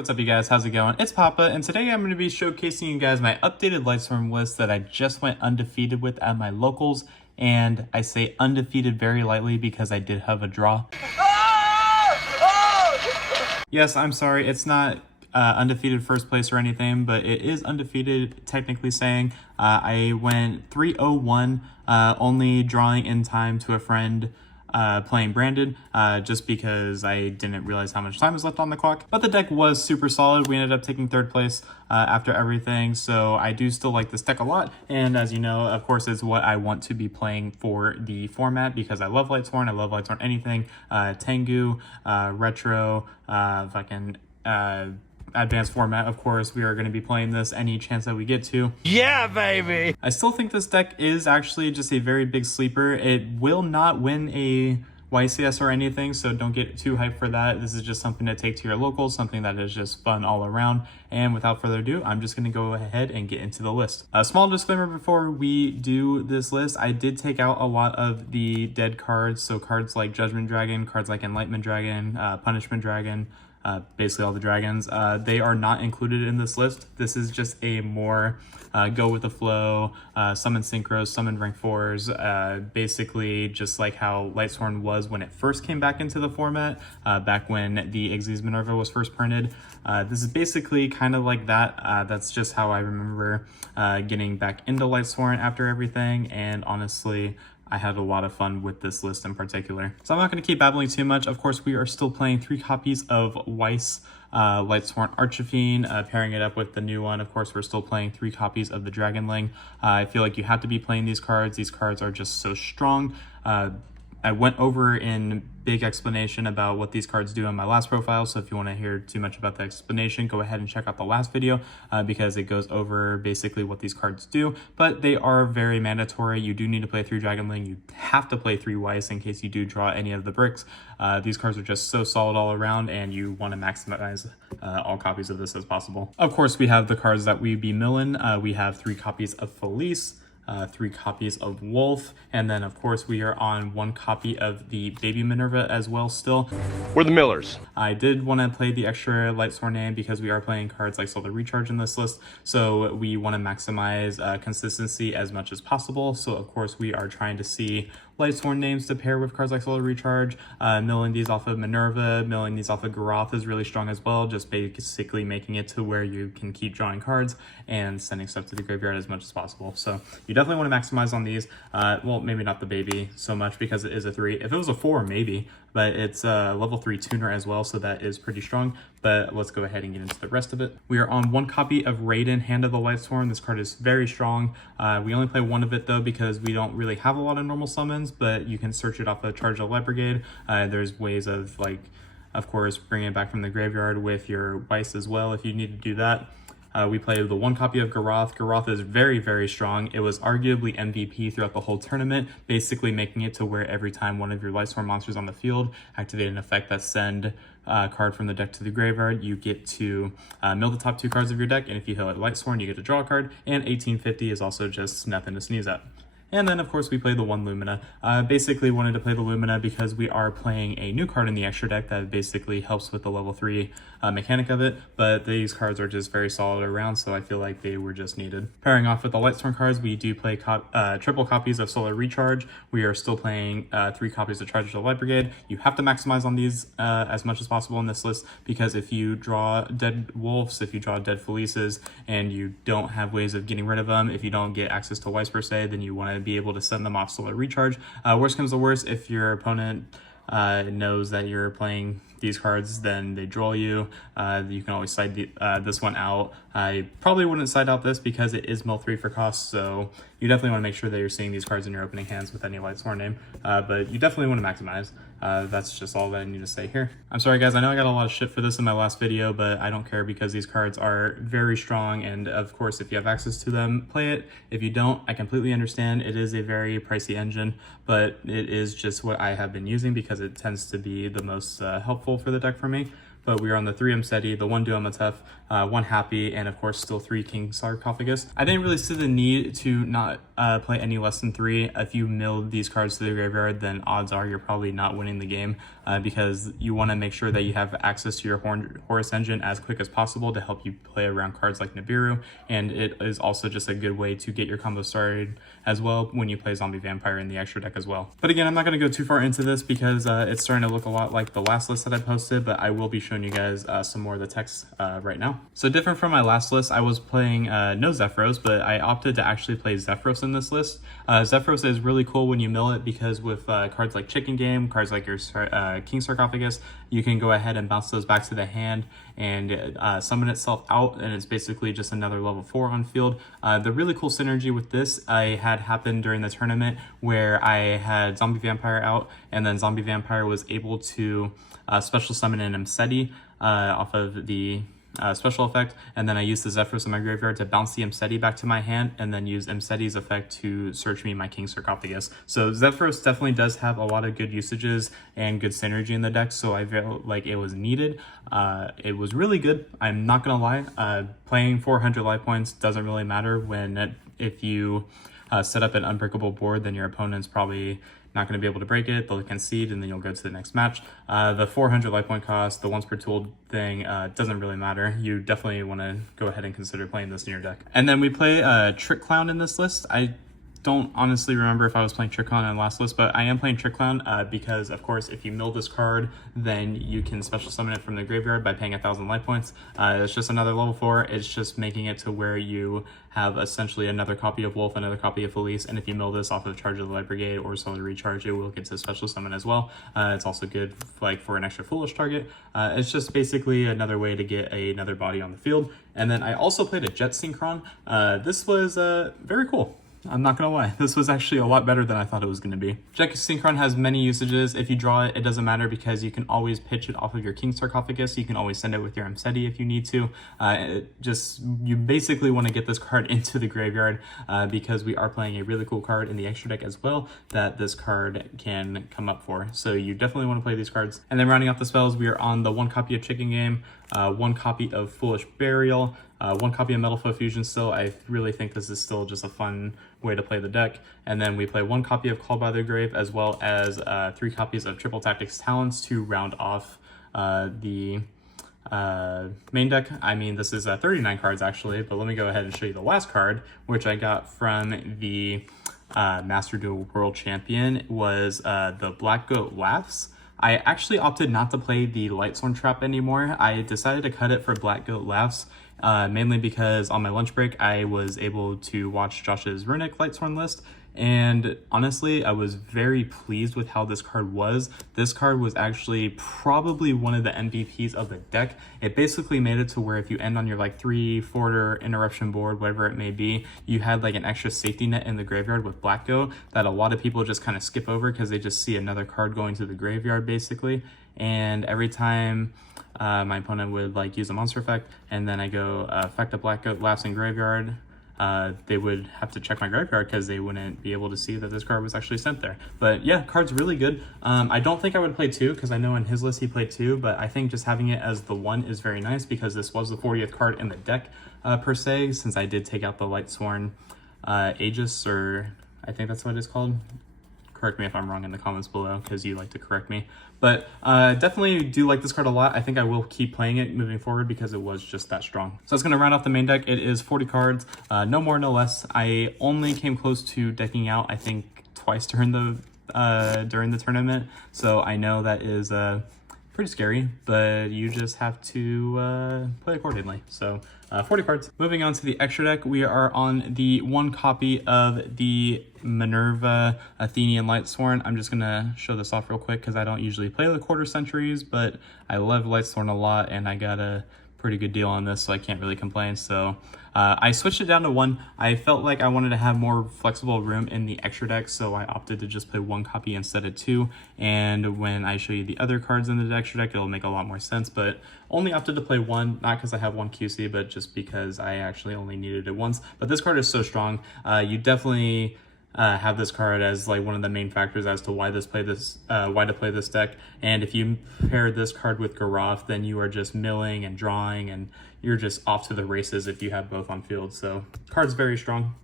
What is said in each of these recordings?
what's up you guys? How's it going? It's Papa, and today I'm going to be showcasing you guys my updated Lightsworn list that I just went undefeated with at my locals. And I say undefeated very lightly because I did have a draw. Yes, I'm sorry, it's not undefeated first place or anything, but it is undefeated, technically saying. I went 3-0-1, only drawing in time to a friend playing Brandon, just because I didn't realize how much time was left on the clock. But the deck was super solid. We ended up taking third place after everything, so I do still like this deck a lot. And as you know, of course, it's what I want to be playing for the format because I love Lightsworn. I love Lightsworn anything. Tengu, Retro, advanced format, of course, we are going to be playing this any chance that we get to. Yeah, baby! I still think this deck is actually just a very big sleeper. It will not win a YCS or anything, so don't get too hyped for that. This is just something to take to your locals, something that is just fun all around. And without further ado, I'm just going to go ahead and get into the list. A small disclaimer before we do this list, I did take out a lot of the dead cards, so cards like Judgment Dragon, cards like Enlightenment Dragon, Punishment Dragon, basically all the dragons. They are not included in this list. This is just a more go with the flow, summon synchros, summon rank 4s, basically just like how Lightsworn was when it first came back into the format, back when the Xyz Minerva was first printed. This is basically kind of like that. That's just how I remember getting back into Lightsworn after everything, and honestly, I had a lot of fun with this list in particular. So I'm not going to keep babbling too much. Of course, we are still playing 3 copies of Weiss Lightsworn Archifiend, pairing it up with the new one. Of course, we're still playing 3 copies of the Dragonling. I feel like you have to be playing these cards. These cards are just so strong. I went over in big explanation about what these cards do on my last profile, so if you want to hear too much about the explanation, go ahead and check out the last video because it goes over basically what these cards do. But they are very mandatory. You do need to play 3 Dragonling. You have to play 3 Weiss in case you do draw any of the bricks. These cards are just so solid all around, and you want to maximize all copies of this as possible. Of course, we have the cards that we be milling. We have 3 copies of Felice, 3 copies of Wolf, and then of course we are on 1 copy of the Baby Minerva as well still. We're the Millers. I did want to play the extra Lightsworn name because we are playing cards like Solar Recharge in this list, so we want to maximize consistency as much as possible. So of course we are trying to see Lightsworn names to pair with cards like Solar Recharge. Milling these off of Minerva, milling these off of Garoth is really strong as well, just basically making it to where you can keep drawing cards and sending stuff to the graveyard as much as possible. So you definitely want to maximize on these. Well, maybe not the baby so much because it is a 3. If it was a 4, maybe, but it's a level 3 tuner as well, so that is pretty strong. But let's go ahead and get into the rest of it. We are on 1 copy of Raiden, Hand of the Lightsworn. This card is very strong. We only play 1 of it though because we don't really have a lot of normal summons, but you can search it off of Charge of Light Brigade. There's ways of, like, of course, bringing it back from the graveyard with your Weiss as well if you need to do that. We play the 1 copy of Garoth. Garoth is very, very strong. It was arguably MVP throughout the whole tournament, basically making it to where every time one of your Lightsworn monsters on the field activate an effect that send a card from the deck to the graveyard, you get to mill the top 2 cards of your deck, and if you hit Lightsworn, you get to draw a card, and 1850 is also just nothing to sneeze at. And then, of course, we play the 1 Lumina. Basically wanted to play the Lumina because we are playing a new card in the extra deck that basically helps with the level 3 mechanic of it, but these cards are just very solid around, so I feel like they were just needed. Pairing off with the Lightsworn cards, we do play triple copies of Solar Recharge. We are still playing 3 copies of Charge of the Light Brigade. You have to maximize on these as much as possible in this list, because if you draw dead Wolves, if you draw dead Felices, and you don't have ways of getting rid of them, if you don't get access to Weiss per se, then you want to be able to send them off Solar Recharge. Worst comes to worst, if your opponent knows that you're playing these cards, then they draw you. You can always side this one out. I probably wouldn't side out this because it is mill 3 for cost, so you definitely want to make sure that you're seeing these cards in your opening hands with any Lightsworn name, but you definitely want to maximize. That's just all that I need to say here. I'm sorry guys, I know I got a lot of shit for this in my last video, but I don't care because these cards are very strong, and of course if you have access to them, play it. If you don't, I completely understand. It is a very pricey engine, but it is just what I have been using because it tends to be the most helpful for the deck for me. but we are on the 3 Umseti, the 1 Duomatef, 1 Happy, and of course still 3 King Sarcophagus. I didn't really see the need to not play any less than 3. If you milled these cards to the graveyard, then odds are you're probably not winning the game, because you want to make sure that you have access to your Horus engine as quick as possible to help you play around cards like Nibiru, and it is also just a good way to get your combo started as well when you play Zombie Vampire in the extra deck as well. But again, I'm not going to go too far into this because it's starting to look a lot like the last list that I posted, but I will be showing you guys some more of the text right now. So different from my last list, I was playing no Zephyros, but I opted to actually play Zephyros in this list. Zephyros is really cool when you mill it because with cards like Chicken Game, cards like your King Sarcophagus, you can go ahead and bounce those back to the hand and summon itself out, and it's basically just another level 4 on field. The really cool synergy with this I had happened during the tournament where I had Zombie Vampire out, and then Zombie Vampire was able to special summon an Umseti off of the special effect, and then I used the Zephyros in my graveyard to bounce the Umseti back to my hand, and then use Umseti's effect to search me my King Sarcophagus. So Zephyros definitely does have a lot of good usages and good synergy in the deck, so I felt like it was needed. It was really good, I'm not gonna lie. Playing 400 life points doesn't really matter when if you set up an unbreakable board, then your opponent's probably not going to be able to break it, they'll concede, and then you'll go to the next match. The 400 life point cost, the once per tool thing, doesn't really matter. You definitely want to go ahead and consider playing this in your deck. And then we play Trick Clown in this list. I don't honestly remember if I was playing Trick Clown in the last list, but I am playing Trick Clown because, of course, if you mill this card, then you can special summon it from the graveyard by paying 1,000 life points. It's just another level 4. It's just making it to where you have essentially another copy of Wolf, another copy of Felice, and if you mill this off of Charge of the Light Brigade or Solar Recharge, it will get to special summon as well. It's also good like for an extra foolish target. It's just basically another way to get another body on the field. And then I also played a Jet Synchron. This was very cool. I'm not gonna lie, this was actually a lot better than I thought it was gonna be. Jet Synchron has many usages. If you draw it, it doesn't matter because you can always pitch it off of your King Sarcophagus. You can always send it with your Umseti if you need to. You basically want to get this card into the graveyard because we are playing a really cool card in the extra deck as well that this card can come up for. So you definitely want to play these cards. And then rounding out the spells, we are on the 1 copy of Chicken Game, 1 copy of Foolish Burial, 1 copy of Metal Foe Fusion still. I really think this is still just a fun way to play the deck. And then we play 1 copy of Called by the Grave as well as 3 copies of Triple Tactics Talents to round off the main deck. I mean, this is 39 cards actually, but let me go ahead and show you the last card, which I got from the Master Duel World Champion, was the Black Goat Laughs. I actually opted not to play the Lightsworn Trap anymore. I decided to cut it for Black Goat Laughs, mainly because on my lunch break, I was able to watch Josh's Runic Lightsworn list, and honestly, I was very pleased with how this card was. This card was actually probably one of the MVPs of the deck. It basically made it to where if you end on your like 3/4 interruption board, whatever it may be, you had like an extra safety net in the graveyard with Black Goat that a lot of people just kind of skip over because they just see another card going to the graveyard basically. And every time my opponent would like use a monster effect and then I go effect a Black Goat Laughs in graveyard, they would have to check my graveyard because they wouldn't be able to see that this card was actually sent there. But yeah, card's really good. I don't think I would play 2 because I know in his list he played 2, but I think just having it as the 1 is very nice because this was the 40th card in the deck per se, since I did take out the Lightsworn Aegis, or I think that's what it's called. Correct me if I'm wrong in the comments below because you like to correct me. But definitely do like this card a lot. I think I will keep playing it moving forward because it was just that strong. So that's going to round off the main deck. It is 40 cards, no more, no less. I only came close to decking out, I think, twice during the tournament. So I know that is pretty scary, but you just have to play accordingly. So 40 cards. Moving on to the extra deck, we are on the 1 copy of the Minerva Athenian Lightsworn. I'm just gonna show this off real quick because I don't usually play the quarter centuries, but I love Lightsworn a lot and I got a pretty good deal on this, so I can't really complain. So I switched it down to 1. I felt like I wanted to have more flexible room in the extra deck, so I opted to just play 1 copy instead of 2. And when I show you the other cards in the extra deck, it'll make a lot more sense, but only opted to play 1, not because I have 1 QC, but just because I actually only needed it once. But this card is so strong. You definitely have this card as like one of the main factors as to why to play this deck. And if you pair this card with Garoth, then you are just milling and drawing, and you're just off to the races if you have both on field. So card's very strong.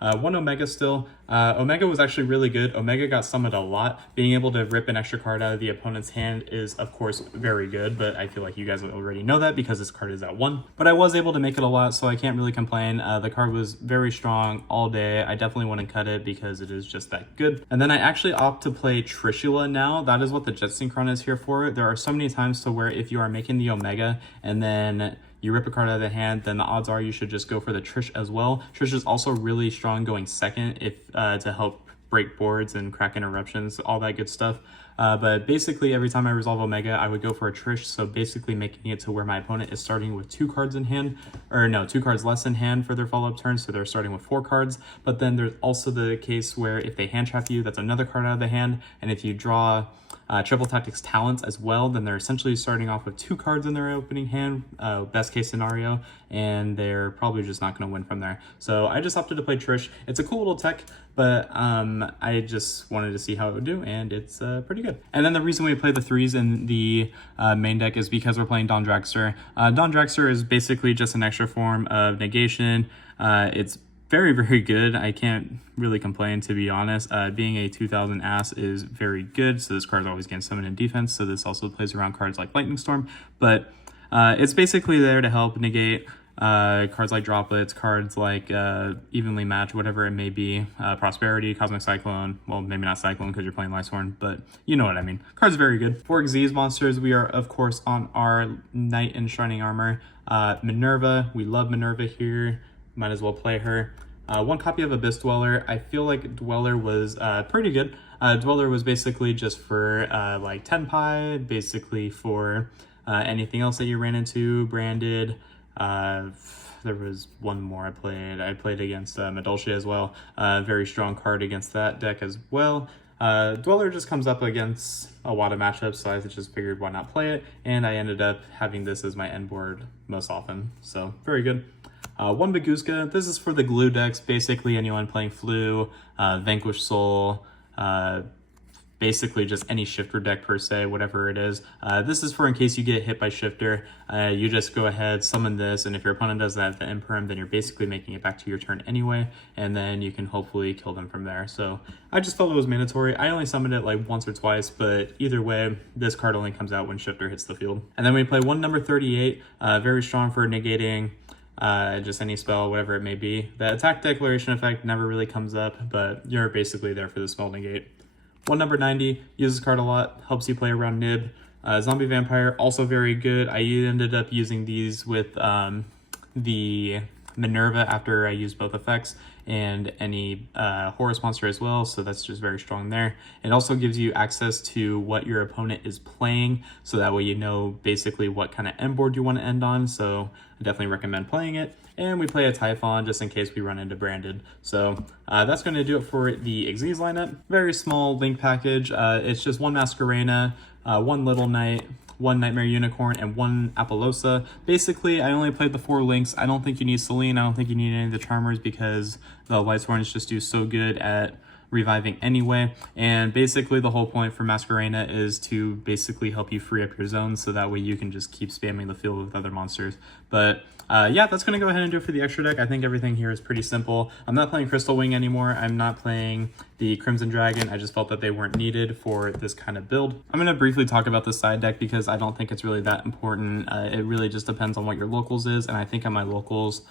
One Omega still. Omega was actually really good. Omega got summoned a lot. Being able to rip an extra card out of the opponent's hand is, of course, very good, but I feel like you guys already know that because this card is at 1. But I was able to make it a lot, so I can't really complain. The card was very strong all day. I definitely wouldn't cut it because it is just that good. And then I actually opt to play Trishula now. That is what the Jet Synchron is here for. There are so many times to where if you are making the Omega and then you rip a card out of the hand, then the odds are you should just go for the Trish as well. Trish is also really strong going second if to help break boards and crack interruptions, all that good stuff. But basically every time I resolve Omega, I would go for a Trish, so basically making it to where my opponent is starting with 2 cards in hand, or no, 2 cards less in hand for their follow-up turn, so they're starting with 4 cards. But then there's also the case where if they hand trap you, that's another card out of the hand, and if you draw Triple Tactics Talents as well, then they're essentially starting off with 2 cards in their opening hand, best case scenario, and they're probably just not going to win from there. So I just opted to play Trish. It's a cool little tech, but I just wanted to see how it would do, and it's pretty good. And then the reason we play the 3s in the main deck is because we're playing Don Dragster. Don Dragster is basically just an extra form of negation. It's very, very good. I can't really complain, to be honest. Being a 2000 ass is very good, so this card's always getting summoned in defense, so this also plays around cards like Lightning Storm, but it's basically there to help negate cards like Droplets, cards like Evenly Match, whatever it may be, Prosperity, Cosmic Cyclone, well, maybe not Cyclone because you're playing Lightsworn, but you know what I mean. Card's very good. For Xyz monsters, we are, of course, on our Knight in Shining Armor. Minerva, we love Minerva here. Might as well play her. 1 copy of Abyss Dweller. I feel like Dweller was pretty good. Dweller was basically just for like 10 pi, basically for anything else that you ran into, branded. There was one more I played against Medulcia as well. Very strong card against that deck as well. Dweller just comes up against a lot of matchups, so I just figured why not play it, and I ended up having this as my end board most often, so very good. 1 Baguska. This is for the glue decks, basically anyone playing Flu, Vanquish Soul, basically just any shifter deck per se, whatever it is. This is for in case you get hit by shifter, you just go ahead, summon this, and if your opponent does that at the imperm, then you're basically making it back to your turn anyway, and then you can hopefully kill them from there. So I just felt it was mandatory. I only summoned it like once or twice, but either way, this card only comes out when shifter hits the field. And then we play 1 number 38, very strong for negating just any spell, whatever it may be. The attack declaration effect never really comes up, but you're basically there for the spell negate. 1 number 90, uses card a lot, helps you play around Nib. Zombie Vampire, also very good. I ended up using these with the Minerva after I used both effects, and any Horus monster as well, so that's just very strong there. It also gives you access to what your opponent is playing, so that way you know basically what kind of end board you want to end on, so I definitely recommend playing it. And we play a Typhon just in case we run into branded. So that's going to do it for the Xyz lineup. Very small link package. It's just 1 Masquerena, 1 Little Knight, 1 Nightmare Unicorn, and 1 Apollosa. Basically, I only played the 4 links. I don't think you need Celine. I don't think you need any of the Charmers because the Lightsworns just do so good at reviving anyway. And basically the whole point for Masquerena is to basically help you free up your zones, so that way you can just keep spamming the field with other monsters. But yeah, that's going to go ahead and do it for the extra deck. I think everything here is pretty simple. I'm not playing Crystal Wing anymore. I'm not playing the Crimson Dragon. I just felt that they weren't needed for this kind of build. I'm going to briefly talk about the side deck because I don't think it's really that important. It really just depends on what your locals is, and I think on my locals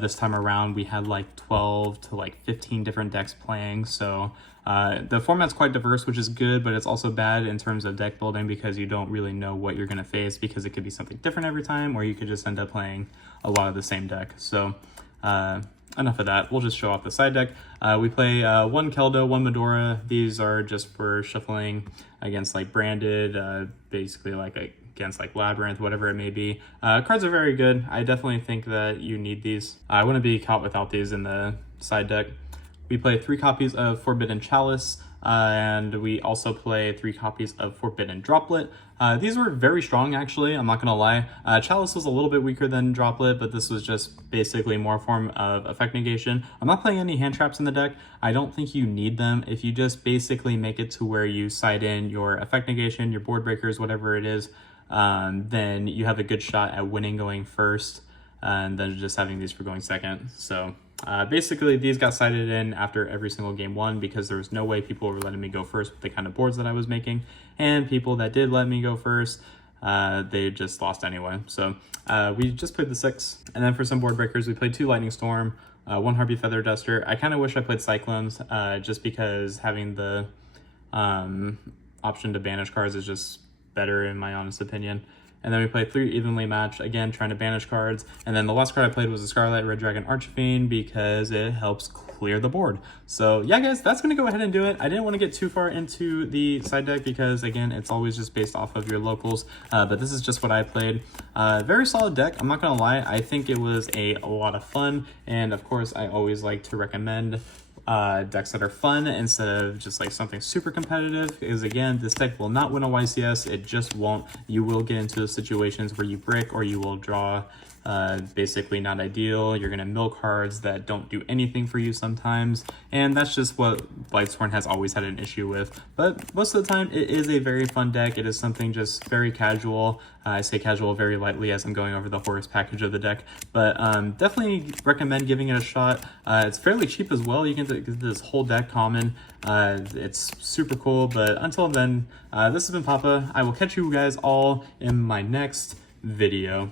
this time around we had like 12 to like 15 different decks playing, so the format's quite diverse, which is good, but it's also bad in terms of deck building because you don't really know what you're going to face, because it could be something different every time, or you could just end up playing a lot of the same deck. So enough of that. We'll just show off the side deck. We play 1 Keldo, 1 Medora. These are just for shuffling against like branded, basically like against like Labyrinth, whatever it may be. Cards are very good. I definitely think that you need these. I wouldn't be caught without these in the side deck. We play 3 copies of Forbidden Chalice. and we also play 3 copies of Forbidden Droplet. These were very strong, actually, I'm not gonna lie. Chalice was a little bit weaker than Droplet, but this was just basically more a form of effect negation. I'm not playing any hand traps in the deck. I don't think you need them. If you just basically make it to where you side in your effect negation, your board breakers, whatever it is, then you have a good shot at winning going first, and then just having these for going second. So basically these got sided in after every single game 1 because there was no way people were letting me go first with the kind of boards that I was making, and people that did let me go first, they just lost anyway. So we just played the 6, and then for some board breakers we played 2 Lightning Storm, 1 Harpy Feather Duster. I kind of wish I played Cyclones, just because having the option to banish cards is just better in my honest opinion. And then we played 3 Evenly Matched, again trying to banish cards. And then the last card I played was a Scarlet Red Dragon Archfiend because it helps clear the board. So yeah guys, that's gonna go ahead and do it. I didn't want to get too far into the side deck because again, it's always just based off of your locals, but this is just what I played. Very solid deck, I'm not gonna lie. I think it was a lot of fun, and of course I always like to recommend decks that are fun instead of just like something super competitive, because again, this deck will not win a YCS. It just won't. You will get into situations where you brick, or you will draw basically not ideal. You're gonna mill cards that don't do anything for you sometimes, and that's just what Lightsworn has always had an issue with. But most of the time it is a very fun deck. It is something just very casual. I say casual very lightly as I'm going over the Horus package of the deck, but definitely recommend giving it a shot. It's fairly cheap as well. You can get this whole deck common. It's super cool, but until then, this has been Papa. I will catch you guys all in my next video.